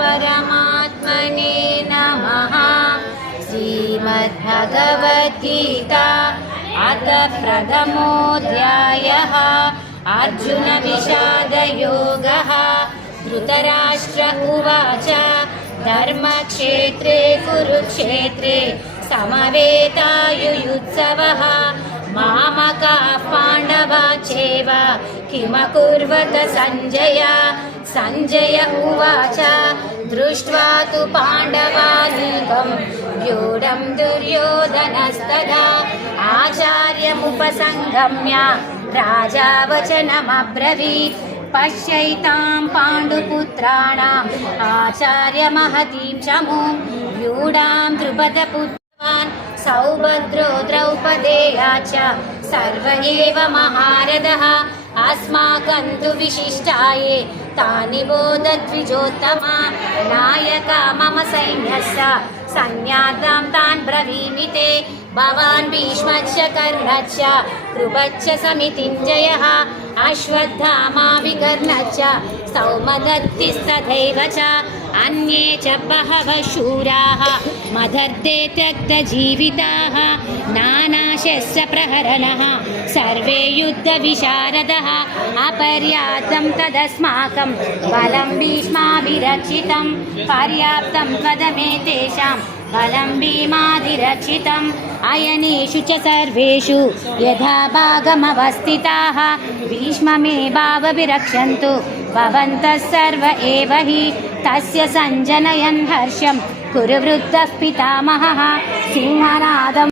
परमात्मने नमः। श्रीमद्भगवद्गीता अथ प्रथमोऽध्यायः। अर्जुन विषादयोगः। धृतराष्ट्र उवाच धर्मक्षेत्रे कुरुक्षेत्रे समवेतायुयुत्सवः। मामकाः पाण्डवाश्चैव किमकुर्वत सञ्जय। सञ्जय उवाच दृष्ट्वा तु पाण्डवानीकं व्यूढं दुर्योधनस्तदा आचार्यमुपसङ्गम्य राजा वचनमब्रवीत्। पश्यैतां पाण्डुपुत्राणाम् आचार्यमहतीं चमूं व्यूढां द्रुपदपुत्रवान् सौभद्रो द्रौपदेया च सर्व एव महारथः। अस्माकं तु विशिष्टाये तानि बोधद्विजोत्तमा। नायका मम सैन्यस्य सन्न्यातां तान् ब्रवीमि ते। भवान् भीष्मश्च कर्णश्च कृपश्च समितिञ्जयः अश्वत्थामा विकर्णश्च सौमदत्तिस्तथैव च अन्ये च बहवः शूराः मदर्थे त्यक्तजीविताः। नानाशस्त्रप्रहरणः सर्वे युद्धविशारदः। अपर्याप्तं तदस्माकं बलं भीष्माभिरक्षितं। पर्याप्तं त्वदमेतेषां बलं भीमादिरक्षितम्। अयनेषु च सर्वेषु यथा भागमवस्थिताः भीष्ममेवावभिरक्षन्तु भवन्तः सर्व एव हि। तस्य सञ्जनयन् हर्षं कुरु वृद्धः पितामहः। सिंहनादं